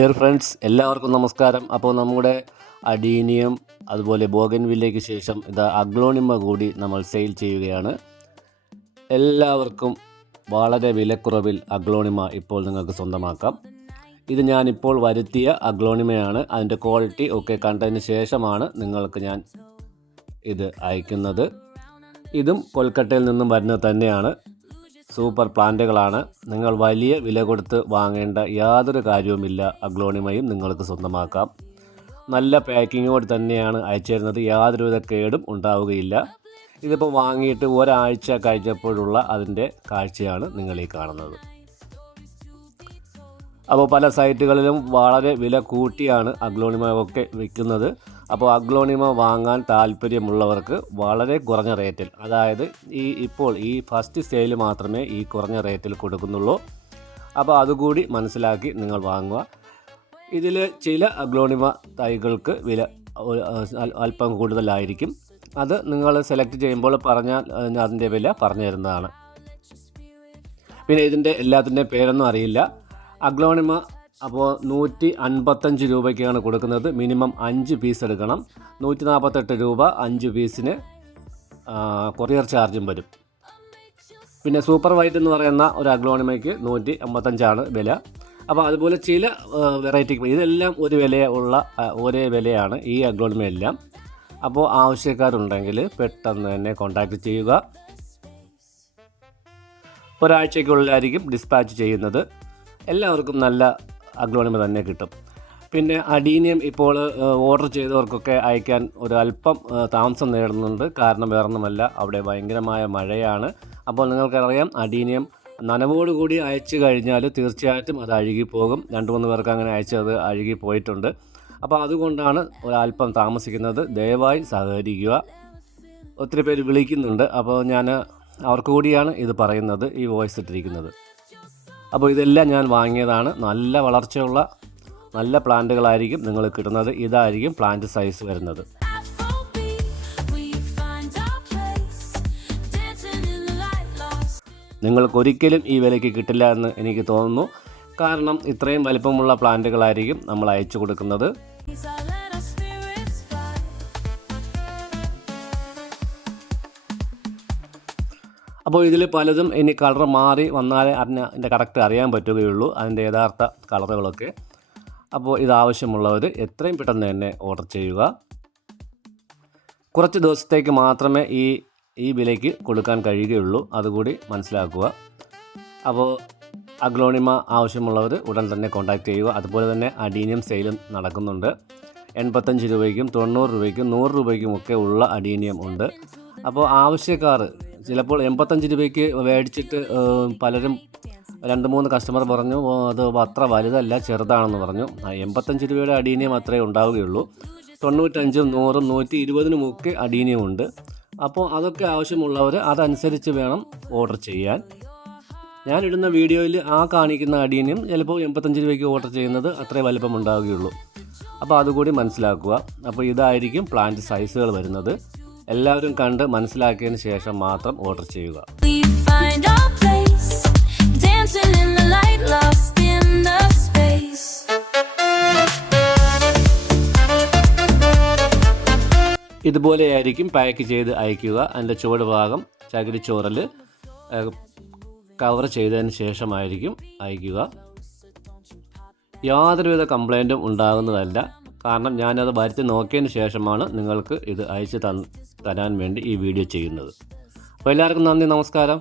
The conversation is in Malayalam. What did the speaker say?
ഡിയർ ഫ്രണ്ട്സ്, എല്ലാവർക്കും നമസ്കാരം. അപ്പോൾ നമ്മുടെ അഡീനിയം അതുപോലെ ബോഗൻവില്ലയ്ക്ക് ശേഷം ഇത് അഗ്ലോണിമ കൂടി നമ്മൾ സെയിൽ ചെയ്യുകയാണ്. എല്ലാവർക്കും വളരെ വിലക്കുറവിൽ അഗ്ലോണിമ ഇപ്പോൾ നിങ്ങൾക്ക് സ്വന്തമാക്കാം. ഇത് ഞാനിപ്പോൾ വരുത്തിയ അഗ്ലോണിമയാണ്. അതിൻ്റെ ക്വാളിറ്റി ഒക്കെ കണ്ടതിന് ശേഷമാണ് നിങ്ങൾക്ക് ഞാൻ ഇത് അയക്കുന്നത്. ഇതും കൊൽക്കട്ടയിൽ നിന്നും വരുന്നത് തന്നെയാണ്. സൂപ്പർ പ്ലാന്റുകളാണ്. നിങ്ങൾ വലിയ വില കൊടുത്ത് വാങ്ങേണ്ട യാതൊരു കാര്യവുമില്ല. അഗ്ലോണിമയും നിങ്ങൾക്ക് സ്വന്തമാക്കാം. നല്ല പാക്കിങ്ങോട് തന്നെയാണ് അയച്ചു തരുന്നത്. യാതൊരുവിധ കേടും ഉണ്ടാവുകയില്ല. ഇതിപ്പോൾ വാങ്ങിയിട്ട് ഒരാഴ്ച കഴിഞ്ഞപ്പോഴുള്ള അതിൻ്റെ കാഴ്ചയാണ് നിങ്ങളീ കാണുന്നത്. അപ്പോൾ പല സൈറ്റുകളിലും വളരെ വില കൂട്ടിയാണ് അഗ്ലോണിമ ഒക്കെ വിൽക്കുന്നത്. അപ്പോൾ അഗ്ലോണിമ വാങ്ങാൻ താല്പര്യമുള്ളവർക്ക് വളരെ കുറഞ്ഞ റേറ്റിൽ, അതായത് ഇപ്പോൾ ഈ ഫസ്റ്റ് സെയിൽ മാത്രമേ ഈ കുറഞ്ഞ റേറ്റിൽ കൊടുക്കുന്നുള്ളൂ. അപ്പോൾ അതുകൂടി മനസ്സിലാക്കി നിങ്ങൾ വാങ്ങുക. ഇതിൽ ചില അഗ്ലോണിമ തൈകൾക്ക് വില അല്പം കൂടുതലായിരിക്കും. അത് നിങ്ങൾ സെലക്ട് ചെയ്യുമ്പോൾ പറഞ്ഞാൽ അതിൻ്റെ വില പറഞ്ഞു തരുന്നതാണ്. പിന്നെ ഇതിൻ്റെ എല്ലാത്തിൻ്റെ പേരൊന്നും അറിയില്ല. അഗ്ലോണിമ അപ്പോൾ 155 രൂപയ്ക്കാണ് കൊടുക്കുന്നത്. മിനിമം 5 പീസ് എടുക്കണം. 148 രൂപ 5 പീസിന് കൊറിയർ ചാർജും വരും. പിന്നെ സൂപ്പർ വൈറ്റ് എന്ന് പറയുന്ന ഒരു അഗ്ലോണിമയ്ക്ക് 155 വില. അപ്പോൾ അതുപോലെ ചില വെറൈറ്റിക്ക് ഇതെല്ലാം ഒരേ വിലയാണ് ഈ അഗ്ലോണിമയെല്ലാം. അപ്പോൾ ആവശ്യക്കാരുണ്ടെങ്കിൽ പെട്ടെന്ന് തന്നെ കോൺടാക്റ്റ് ചെയ്യുക. ഒരാഴ്ചയ്ക്കുള്ളിലായിരിക്കും ഡിസ്പാച്ച് ചെയ്യുന്നത്. എല്ലാവർക്കും നല്ല അഗ്ലോണിമ തന്നെ കിട്ടും. പിന്നെ അഡീനിയം ഇപ്പോൾ ഓർഡർ ചെയ്തവർക്കൊക്കെ അയക്കാൻ ഒരു അല്പം താമസം നേടുന്നുണ്ട്. കാരണം വേറൊന്നുമല്ല, അവിടെ ഭയങ്കരമായ മഴയാണ്. അപ്പോൾ നിങ്ങൾക്കറിയാം, അഡീനിയം നനവോടുകൂടി അയച്ചു കഴിഞ്ഞാൽ തീർച്ചയായിട്ടും അത് അഴുകിപ്പോകും. 2-3 പേർക്ക് അങ്ങനെ അയച്ചത് അഴുകിപ്പോയിട്ടുണ്ട്. അപ്പോൾ അതുകൊണ്ടാണ് ഒരല്പം താമസിക്കുന്നത്. ദയവായി സഹകരിക്കുക. ഒത്തിരി പേര് വിളിക്കുന്നുണ്ട്. അപ്പോൾ ഞാൻ അവർക്ക് കൂടിയാണ് ഇത് പറയുന്നത്, ഈ വോയിസ് ഇട്ടിരിക്കുന്നത്. അപ്പോൾ ഇതെല്ലാം ഞാൻ വാങ്ങിയതാണ്. നല്ല വളർച്ചയുള്ള നല്ല പ്ലാന്റുകളായിരിക്കും നിങ്ങൾ കിട്ടുന്നത്. ഇതായിരിക്കും പ്ലാന്റ് സൈസ് വരുന്നത്. നിങ്ങൾക്കൊരിക്കലും ഈ വിലയ്ക്ക് കിട്ടില്ല എന്ന് എനിക്ക് തോന്നുന്നു. കാരണം ഇത്രയും വലിപ്പമുള്ള പ്ലാന്റുകളായിരിക്കും നമ്മൾ അയച്ചു കൊടുക്കുന്നത്. അപ്പോൾ ഇതിൽ പലതും ഇനി കളർ മാറി വന്നാലേ അതിൻ്റെ കറക്റ്റ് അറിയാൻ പറ്റുകയുള്ളൂ, അതിൻ്റെ യഥാർത്ഥ കളറുകളൊക്കെ. അപ്പോൾ ഇതാവശ്യമുള്ളവർ എത്രയും പെട്ടെന്ന് തന്നെ ഓർഡർ ചെയ്യുക. കുറച്ച് ദിവസത്തേക്ക് മാത്രമേ ഈ വിലയ്ക്ക് കൊടുക്കാൻ കഴിയുകയുള്ളൂ, അതുകൂടി മനസ്സിലാക്കുക. അപ്പോൾ അഗ്ലോണിമ ആവശ്യമുള്ളവർ ഉടൻ തന്നെ കോൺടാക്റ്റ് ചെയ്യുക. അതുപോലെ തന്നെ അഡീനിയം സെയിലും നടക്കുന്നുണ്ട്. 85 രൂപയ്ക്കും 90 രൂപയ്ക്കും 100 രൂപയ്ക്കും ഒക്കെ ഉള്ള അഡീനിയം ഉണ്ട്. അപ്പോൾ ആവശ്യക്കാർ ചിലപ്പോൾ 85 രൂപയ്ക്ക് മേടിച്ചിട്ട് പലരും 2-3 കസ്റ്റമർ പറഞ്ഞു അത് അത്ര വലുതല്ല, ചെറുതാണെന്ന് പറഞ്ഞു. 85 രൂപയുടെ അഡീനിയം അത്രേ ഉണ്ടാവുകയുള്ളൂ. 95, 100, 120 ഒക്കെ അഡീനിയം ഉണ്ട്. അപ്പോൾ അതൊക്കെ ആവശ്യമുള്ളവർ അതനുസരിച്ച് വേണം ഓർഡർ ചെയ്യാൻ. ഞാനിടുന്ന വീഡിയോയിൽ കാണിക്കുന്ന അഡീനിയം ചിലപ്പോൾ 85 രൂപയ്ക്ക് ഓർഡർ ചെയ്യുന്നത് അത്രേ വലുപ്പം ഉണ്ടാവുകയുള്ളൂ. അപ്പോൾ അതുകൂടി മനസ്സിലാക്കുക. അപ്പോൾ ഇതായിരിക്കും പ്ലാന്റ് സൈസുകൾ വരുന്നത്. എല്ലാവരും കണ്ട് മനസ്സിലാക്കിയതിന് ശേഷം മാത്രം ഓർഡർ ചെയ്യുക. ഇതുപോലെയായിരിക്കും പാക്ക് ചെയ്ത് അയക്കുക. അതിൻ്റെ ചുവട് ഭാഗം ചകിരിച്ചോറിൽ കവർ ചെയ്തതിന് ശേഷമായിരിക്കും അയക്കുക. യാതൊരുവിധ കംപ്ലൈൻറ്റും ഉണ്ടാകുന്നതല്ല. കാരണം ഞാനത് വരുത്തി നോക്കിയതിന് ശേഷമാണ് നിങ്ങൾക്ക് ഇത് അയച്ച് തരാൻ വേണ്ടി ഈ വീഡിയോ ചെയ്യുന്നത്. അപ്പോൾ എല്ലാവർക്കും നന്ദി, നമസ്കാരം.